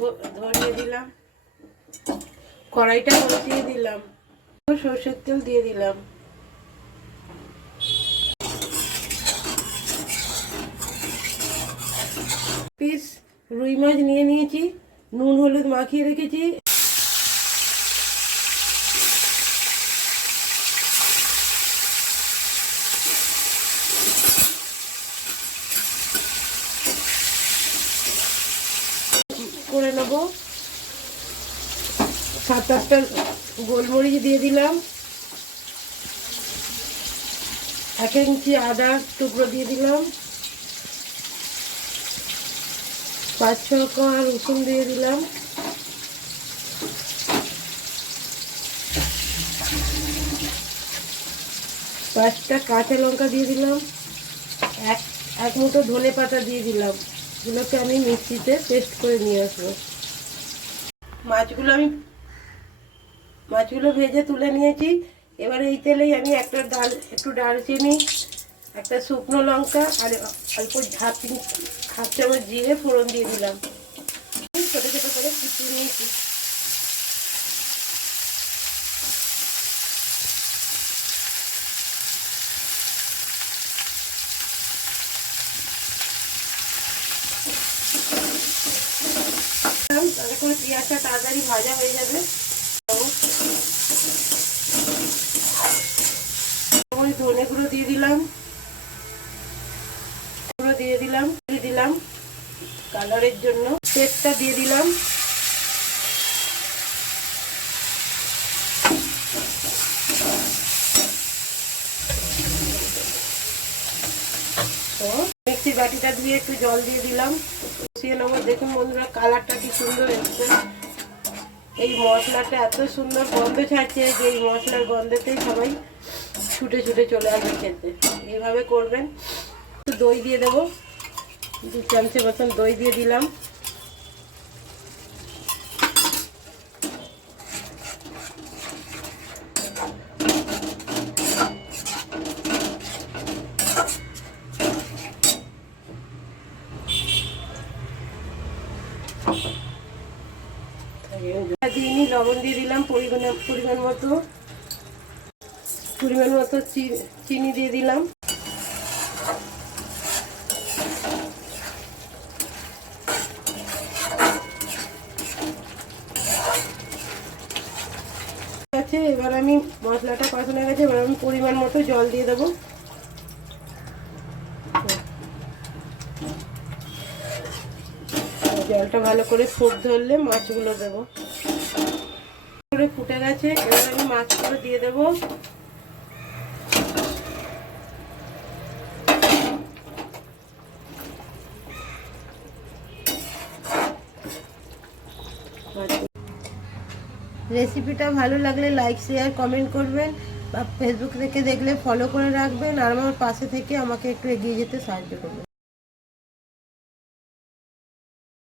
ধরিয়ে দিলাম, কড়াইটা বসিয়ে দিলাম, সরষের তেল দিয়ে দিলাম, পিস রুই মাছ নিয়ে নিয়েছি, নুন হলুদ মাখিয়ে রেখেছি। করে নেব, 7-8টা গোলমরিচ দিয়ে দিলাম, 1 ইঞ্চি আদা টুকরো দিয়ে দিলাম, 5-6 কোয়া রসুন দিয়ে দিলাম, 5টা কাঁচা লঙ্কা দিয়ে দিলাম, এক মুঠো ধনে পাতা দিয়ে দিলাম। এগুলোকে আমি মিক্সিতে পেস্ট করে নিয়ে আসবো। মাছগুলো ভেজে তুলে নিয়েছি। এবারে এই তেলেই আমি একটু দারচিনি, একটা শুকনো লঙ্কা আর অল্প হাফ চামচ জিরে ফোড়ন দিয়ে দিলাম। ছোটো ছোটো করে কুচিয়ে নিয়েছি। তাহলে করে পেঁয়াজটা তাড়াতাড়ি ভাজা হয়ে যাবে। ধনে গুঁড়ো দিয়ে দিলাম কালারের জন্য, পেস্টটা দিয়ে দিলাম, তো মিক্সির বাটিটা দিয়ে একটু জল দিয়ে দিলাম, কষিয়ে নেবো। দেখুন বন্ধুরা, কালারটা কি সুন্দর এসছে। এই মশলাটা এত সুন্দর গন্ধ ছাড়ছে যে এই মশলার গন্ধতেই সবাই ছুটে ছুটে চলে আসবে খেতে। এইভাবে করবেন। একটু দই দিয়ে দেবো, 2 চামচের মতন দই দিয়ে দিলাম। দিইনি, লবণ দিয়ে দিলাম পরিমাণ মতো চিনি দিয়ে দিলাম। আছে, এবার আমি মশলাটা কষানো গেছে, এবার আমি পরিমাণ মতো জল দিয়ে দেবো। জলটা ভালো করে ফুট ধরলে মাছগুলো দেবো। করে ফুটে গেছে, এবার আমি মাছগুলো দিয়ে দেবো। রেসিপিটা ভালো লাগলে লাইক শেয়ার কমেন্ট করবেন, বা ফেসবুক থেকে দেখলে ফলো করে রাখবেন, আর আমার পাশে থেকে আমাকে একটু এগিয়ে যেতে সাহায্য করবেন।